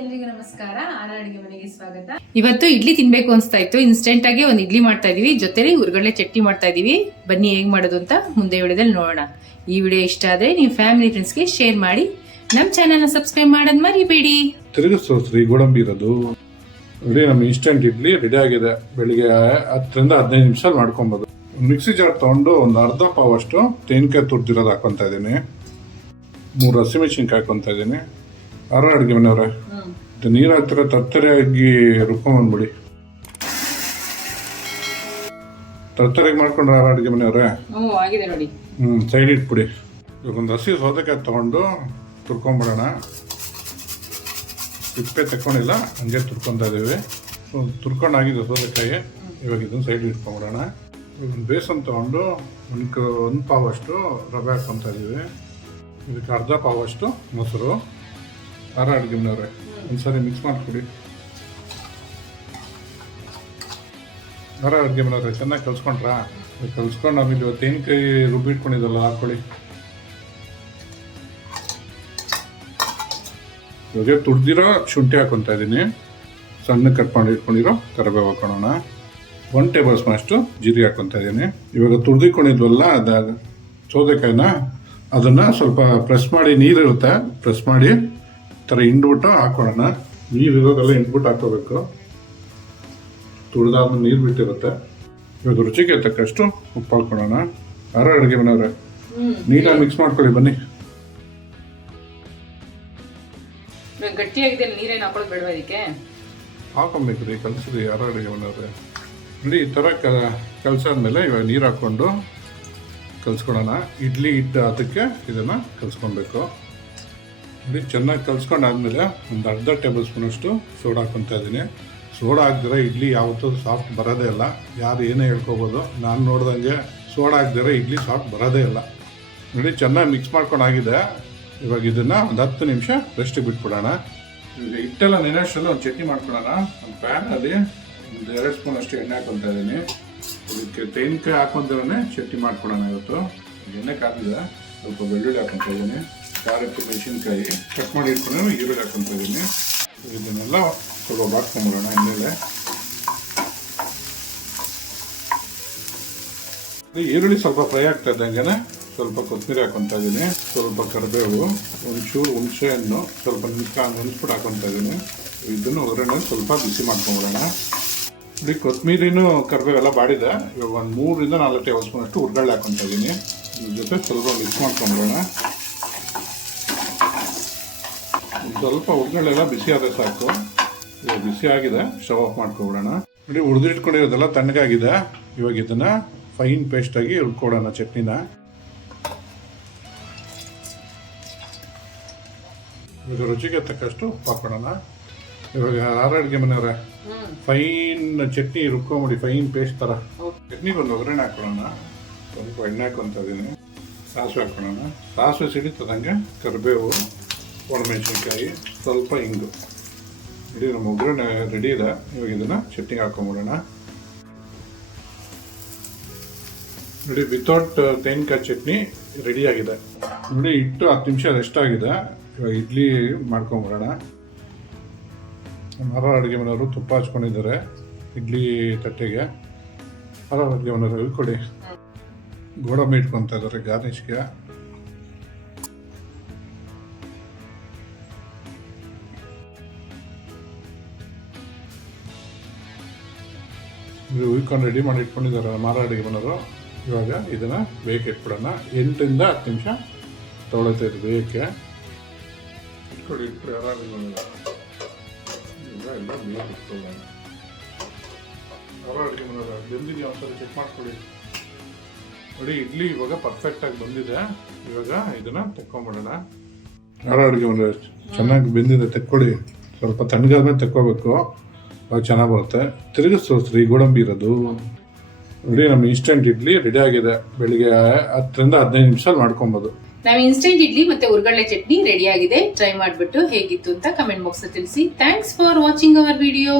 ಎಲ್ರಿಗೂ ನಮಸ್ಕಾರ. ಆರ ಅಡುಗೆ ಮನೆಗೆ ಸ್ವಾಗತ. ಇವತ್ತು ಇಡ್ಲಿ ತಿನ್ಬೇಕು ಅನ್ಸ್ತಾ ಇತ್ತು. ಇನ್ಸ್ಟೆಂಟ್ ಆಗಿ ಒಂದು ಇಡ್ಲಿ ಮಾಡ್ತಾ ಇದೀವಿ, ಜೊತೆಲಿ ಹುರ್ಗಡ್ಲೆ ಚಟ್ನಿ ಮಾಡ್ತಾ ಇದೀವಿ. ಬನ್ನಿ ಹೇಗ್ ಮಾಡೋದು ಅಂತ ಮುಂದೆ ವಿಡಿಯೋದಲ್ಲಿ ನೋಡೋಣ. ಈ ವಿಡಿಯೋ ಇಷ್ಟ ಆದ್ರೆ ನೀವು ಫ್ಯಾಮಿಲಿ ಫ್ರೆಂಡ್ಸ್ಗೆ ಶೇರ್ ಮಾಡಿ, ನಮ್ಮ ಚಾನೆಲ್ನ ಸಬ್ಸ್ಕ್ರೈಬ್ ಮಾಡೋದ್ ಮರಿಬೇಡಿ. ತಿರುಗಿಸೋಸ್ರಿ ಗೋಡಂಬಿ ಇರೋದು ನೋಡಿ. ನಮ್ಮ ಇನ್ಸ್ಟೆಂಟ್ ಇಡ್ಲಿ ರೆಡಿ ಆಗಿದೆ. ಬೆಳಿಗ್ಗೆ 10 ರಿಂದ 15 ನಿಮಿಷ ಮಾಡ್ಕೊಬೋದು. ಮಿಕ್ಸಿ ಜಾರ್ ತಗೊಂಡು ಒಂದು ಅರ್ಧ ಪಾವ್ ಅಷ್ಟು ತೆಂಗಿನಕಾಯಿ ತುರ್ದಿರೋದು ಹಾಕೊಂತ ಇದ್ದೀನಿ. 3 ಹಸಿಮೆಣಸಿನ್ಕಾಯಿ ಹಾಕೊಂತ ಇದ್ದೀನಿ. ಆರ ಅಡುಗೆ ಮನೆಯವ್ರೆ, ನೀರು ಹಾಕ್ತಿರ ತರ್ತರಿಯಾಗಿ ರುಬ್ಕೊಂಡ್ಬಂದ್ಬಿಡಿ. ತರ್ತರಿಯಾಗಿ ಮಾಡ್ಕೊಂಡ್ರೆ ಆರ ಅಡುಗೆ ಮನೆಯವ್ರೆ ಆಗಿದೆ ನೋಡಿ. ಸೈಡ್ ಇಟ್ಬಿಡಿ. ಇವಾಗ ಒಂದು ಹಸಿ ಸೌತೆಕಾಯಿ ತಗೊಂಡು ತುರ್ಕೊಂಡ್ಬಿಡೋಣ. ಸಿಪ್ಪೆ ತಕ್ಕೊಂಡಿಲ್ಲ, ಹಂಗೆ ತುರ್ಕೊತಾ ಇದೀವಿ. ತುರ್ಕೊಂಡಾಗಿದೆ ಸೌತೆಕಾಯಿ. ಇವಾಗ ಇದನ್ನು ಸೈಡ್ ಇಟ್ಕೊಂಡ್ಬಿಡೋಣ. ಒಂದು ಬೇಸನ್ ತಗೊಂಡು ಒಂದು ಪಾವ್ ಅಷ್ಟು ರವೆ ಹಾಕ್ಕೊತಾ ಇದೀವಿ. ಇದಕ್ಕೆ ಅರ್ಧ ಪಾವ್ ಅಷ್ಟು ಮೊಸರು. ಆರ ಅಡುಗೆ ಮನೆಯವ್ರೆ ಒಂದ್ಸರಿ ಮಿಕ್ಸ್ ಮಾಡಿಕೊಡಿ. ಆರ ಅಡುಗೆ ಮನೆಯವ್ರೆ ಚೆನ್ನಾಗಿ ಕಲ್ಸ್ಕೊಂಡ್ರಾ? ಕಲ್ಸ್ಕೊಂಡು ಆಮೇಲೆ ತೆಂಗಿನಕಾಯಿ ರುಬ್ಬಿಟ್ಕೊಂಡಿದ್ದಲ್ಲ ಹಾಕೊಳ್ಳಿ. ಇವಾಗ ತುಡ್ದಿರೋ ಶುಂಠಿ ಹಾಕೊತಾ ಇದ್ದೀನಿ. ಸಣ್ಣ ಕಟ್ ಮಾಡಿ ಇಟ್ಕೊಂಡಿರೋ ಕರಿಬೇವು ಹಾಕೊಳ್ಳೋಣ. 1 ಟೇಬಲ್ ಸ್ಪೂನ್ ಅಷ್ಟು ಜೀರಿಗೆ ಹಾಕೊತಾ ಇದ್ದೀನಿ. ಇವಾಗ ತುಡ್ದಿಕೊಂಡಿದ್ವಲ್ಲ ಸೌತೆಕಾಯಿನ ಅದನ್ನು ಸ್ವಲ್ಪ ಪ್ರೆಸ್ ಮಾಡಿ, ನೀರಿರುತ್ತೆ ಪ್ರೆಸ್ ಮಾಡಿ ಥರ ಹಿಂಡ್ಬಿಟ್ಟು ಹಾಕೊಳ್ಳೋಣ. ನೀರು ಇರೋದೆಲ್ಲ ಹಿಂಡ್ಬಿಟ್ಟು ಹಾಕೋಬೇಕು. ತುಳಿದಾದ್ಮೇಲೆ ನೀರು ಬಿಟ್ಟಿರುತ್ತೆ. ಇವಾಗ ರುಚಿಗೆ ತಕ್ಕಷ್ಟು ಉಪ್ಪು ಹಾಕೊಳ್ಳೋಣ. ಆರ ಅಡುಗೆ ಮನೆಯವ್ರೆ ನೀಟಾಗಿ ಮಿಕ್ಸ್ ಮಾಡ್ಕೊಳ್ಳಿ ಬನ್ನಿ. ಗಟ್ಟಿಯಾಗಿದೆ, ನೀರೇನು ಹಾಕೊಳ್ಳೋದು ಬೇಡವಾ? ಇದಕ್ಕೆ ಹಾಕೊಬೇಕು ರೀ, ಕಲಸಿರಿ. ಆರ ಅಡುಗೆ ಮನೆಯವ್ರೆ ನೋಡಿ, ಈ ಥರ ಕಲಸಾದ್ಮೇಲೆ ಇವಾಗ ನೀರು ಹಾಕ್ಕೊಂಡು ಕಲ್ಸ್ಕೊಳೋಣ. ಇಡ್ಲಿ ಹಿಟ್ಟು ಅದಕ್ಕೆ ಇದನ್ನು ಕಲ್ಸ್ಕೊಬೇಕು. ನೋಡಿ ಚೆನ್ನಾಗಿ ಕಲ್ಸ್ಕೊಂಡಾದ್ಮೇಲೆ ಒಂದು ಅರ್ಧ ಟೇಬಲ್ ಸ್ಪೂನ್ ಅಷ್ಟು ಸೋಡಾ ಹಾಕ್ಕೊತಾ ಇದ್ದೀನಿ. ಸೋಡಾ ಹಾಕ್ದಿರ ಇಡ್ಲಿ ಯಾವತ್ತೂ ಸಾಫ್ಟ್ ಬರೋದೇ ಇಲ್ಲ. ಯಾರು ಏನೇ ಹೇಳ್ಕೊಬೋದು, ನಾನು ನೋಡ್ದಂಗೆ ಸೋಡಾ ಹಾಕ್ದಿರ ಇಡ್ಲಿ ಸಾಫ್ಟ್ ಬರೋದೇ ಇಲ್ಲ. ನೋಡಿ ಚೆನ್ನಾಗಿ ಮಿಕ್ಸ್ ಮಾಡ್ಕೊಂಡಾಗಿದೆ. ಇವಾಗ ಇದನ್ನು ಒಂದು 10 ನಿಮಿಷ ರೆಸ್ಟಿಗೆ ಬಿಟ್ಬಿಡೋಣ. ಈಗ ಹಿಟ್ಟೆಲ್ಲ ನೆನೆಷ್ಟೆಲ್ಲ ಒಂದು ಚಟ್ನಿ ಮಾಡ್ಕೊಳ್ಳೋಣ. ಒಂದು ಪ್ಯಾನಲ್ಲಿ ಒಂದು 2 ಸ್ಪೂನ್ ಅಷ್ಟು ಎಣ್ಣೆ ಹಾಕ್ಕೊತಾ ಇದ್ದೀನಿ. ಇದಕ್ಕೆ ತೆಂಗಿನಕಾಯಿ ಹಾಕೊಂಡ್ರೆ ಚಟ್ನಿ ಮಾಡ್ಕೊಳೋಣ. ಇವತ್ತು ಎಣ್ಣೆ ಕಾದಿದೆ. ಸ್ವಲ್ಪ ಬೆಳ್ಳುಳ್ಳಿ ಹಾಕೊತಾ ಇದ್ದೀನಿ. ಖಾರಕ್ಕೆ ಮೆಣಸಿನ್ಕಾಯಿ ಕಟ್ ಮಾಡಿ ಇಟ್ಕೊಂಡು ಈರುಳ್ಳಿ ಹಾಕೊತಾ ಇದ್ದೀನಿ. ಇದನ್ನೆಲ್ಲ ಸ್ವಲ್ಪ ಬಾಡ್ಕೊಂಡ್ಬಿಡೋಣ ಎಣ್ಣೆಲೆ. ಈರುಳ್ಳಿ ಸ್ವಲ್ಪ ಫ್ರೈ ಆಗ್ತಾ ಇದ್ದಂಗೆ ಸ್ವಲ್ಪ ಕೊತ್ತಂಬರಿ ಹಾಕೊತಾ ಇದ್ದೀನಿ. ಸ್ವಲ್ಪ ಕರಿಬೇವು, ಒಂಚೂರು ಹುಣಸೆ ಹಣ್ಣು ಸ್ವಲ್ಪ ನೆನೆಸ್ಬಿಟ್ಟು ಹಾಕೊತಾ ಇದ್ದೀನಿ. ಇದನ್ನು ಒಗ್ಗರಣೆ ಸ್ವಲ್ಪ ಬಿಸಿ ಮಾಡ್ಕೊಂಡ್ಬಿಡೋಣ. ಇಲ್ಲಿ ಕೊತ್ತಂಬರಿನೂ ಕರಿಬೇವೆಲ್ಲ ಬಾಡಿದೆ. ಇವಾಗ ಒಂದು 3 ರಿಂದ 4 ಟೇಬಲ್ ಸ್ಪೂನ್ ಅಷ್ಟು ಹುರ್ಗಡ್ಲೆ ಹಾಕೊತಾ ಇದ್ದೀನಿ. ಜೊತೆ ಸ್ವಲ್ಪ ಮಿಕ್ಸ್ ಮಾಡ್ಕೊಂಡ್ಬಿಡೋಣ. ಸ್ವಲ್ಪ ಹುರ್ಗಡ್ಲೆಲ್ಲ ಬಿಸಿ ಆದರೆ ಸಾಕು. ಇವಾಗ ಬಿಸಿ ಆಗಿದೆ, ಸ್ಟವ್ ಆಫ್ ಮಾಡ್ಕೊಬಿಡೋಣ. ನೋಡಿ ಹುರಿದಿಟ್ಕೊಂಡಿರೋದೆಲ್ಲ ತಣ್ಣಗಾಗಿದೆ. ಇವಾಗ ಇದನ್ನು ಫೈನ್ ಪೇಸ್ಟಾಗಿ ಹುರ್ಕೊಡೋಣ ಚಟ್ನಿನ. ಇವಾಗ ರುಚಿಗೆ ತಕ್ಕಷ್ಟು ಉಪ್ಪು ಹಾಕೋಣ. ಇವಾಗ ಆರ ಅಡುಗೆ ಮನೆಯವ್ರೆ ಫೈನ್ ಚಟ್ನಿ ರುಬ್ಕೊಂಬಿಡಿ, ಫೈನ್ ಪೇಸ್ಟ್ ಥರ. ಚಟ್ನಿಗೆ ಒಂದು ಒಗ್ಗರಣೆ ಹಾಕೊಳ್ಳೋಣ. ಸ್ವಲ್ಪ ಎಣ್ಣೆ ಹಾಕೊತಾ ಇದ್ದೀನಿ. ಸಾಸಿವೆ ಹಾಕೊಳ್ಳೋಣ. ಸಾಸಿವೆ ಸಿಡಿತದಂಗೆ ಕರಿಬೇವು, ಒಣಮೆಣಸಿನ್ಕಾಯಿ, ಸ್ವಲ್ಪ ಇಂಗು. ಇಡೀ ನಮ್ಮ ಒಗ್ಗರಣೆ ರೆಡಿ ಇದೆ. ಇವಾಗ ಇದನ್ನು ಚಟ್ನಿಗೆ ಹಾಕೊಂಬಿಡೋಣ. ನೋಡಿ ವಿತೌಟ್ ತೆಂಗಿನಕಾಯಿ ಚಟ್ನಿ ರೆಡಿಯಾಗಿದೆ. ನೋಡಿ ಹಿಟ್ಟು 10 ನಿಮಿಷ ರೆಸ್ಟ್ ಆಗಿದೆ. ಇವಾಗ ಇಡ್ಲಿ ಮಾಡ್ಕೊಂಬಿಡೋಣ. ಆರ ಅಡುಗೆ ಮನೆಯವರು ತುಪ್ಪ ಹಚ್ಕೊಂಡಿದ್ದಾರೆ ಇಡ್ಲಿ ತಟ್ಟೆಗೆ. ಆರ ಅಡುಗೆ ಮನೆಯವರು ಇಳ್ಕೊಡಿ. ಗೋಡಂಬಿ ಇಟ್ಕೊತಾ ಇದ್ದಾರೆ ಗಾರ್ನಿಷ್ಗೆ. ಉಯ್ಕೊಂಡು ರೆಡಿ ಮಾಡಿ ಇಟ್ಕೊಂಡಿದ್ದಾರೆ ಮಾರ ಅಡುಗೆ ಮನೆಯವರು. ಇವಾಗ ಇದನ್ನು ಬೇಯಕ್ಕೆ ಇಟ್ಬಿಡೋಣ. 8 ರಿಂದ 10 ನಿಮಿಷ ತೊಗೊಳತ್ತೆ ಇದು ಬೇಯಕ್ಕೆ. ಇಟ್ಕೊಡಿ, ಇಟ್ಬಿಡಿ. ಆರ ಅಡುಗೆ ಮನೆಯವರು ಎಲ್ಲ ಬೇಯಕ್ಕೆ ಇಟ್ಕೊಳ್ಳೋಣ. ಆರ ಅಡುಗೆ ಮನೆಯವರು ಬೆಂದಿದೆಯಾ ಒಂದ್ಸರಿ ಚೆಕ್ ಮಾಡ್ಕೊಳ್ಳಿ. ನೋಡಿ ಇಡ್ಲಿ ಇವಾಗ ಪರ್ಫೆಕ್ಟಾಗಿ ಬಂದಿದೆ. ಇವಾಗ ಇದನ್ನು ತೆಕ್ಕೊಂಬಿಡೋಣ. ಆರ ಅಡುಗೆ ಮನೆಯವರು ಚೆನ್ನಾಗಿ ಬೆಂದಿದೆ, ತೆಕ್ಕೊಳ್ಳಿ. ಸ್ವಲ್ಪ ತಣ್ಣಗಾದ್ಮೇಲೆ ತೆಕ್ಕೋಬೇಕು, ಅವಾಗ ಚೆನ್ನಾಗಿ ಬರುತ್ತೆ. ತಿರುಗಿಸೋಸ್ರಿ ಗೋಡಂಬಿ ಇರೋದು ನೋಡಿ. ನಮ್ಮ ಇನ್ಸ್ಟೆಂಟ್ ಇಡ್ಲಿ ರೆಡಿ ಆಗಿದೆ. ಬೆಳಿಗ್ಗೆ 10 ರಿಂದ 15 ನಿಮಿಷ ಮಾಡ್ಕೊಬೋದು. ನಾವು ಇನ್ಸ್ಟೆಂಟ್ ಇಡ್ಲಿ ಮತ್ತೆ ಹುರ್ಗಡ್ಲೆ ಚಟ್ನಿ ರೆಡಿ ಆಗಿದೆ. ಟ್ರೈ ಮಾಡಿಬಿಟ್ಟು ಹೇಗಿತ್ತು ಅಂತ ಕಮೆಂಟ್ ಬಾಕ್ಸ್ ತಿಳಿಸಿ. Thanks for watching our video.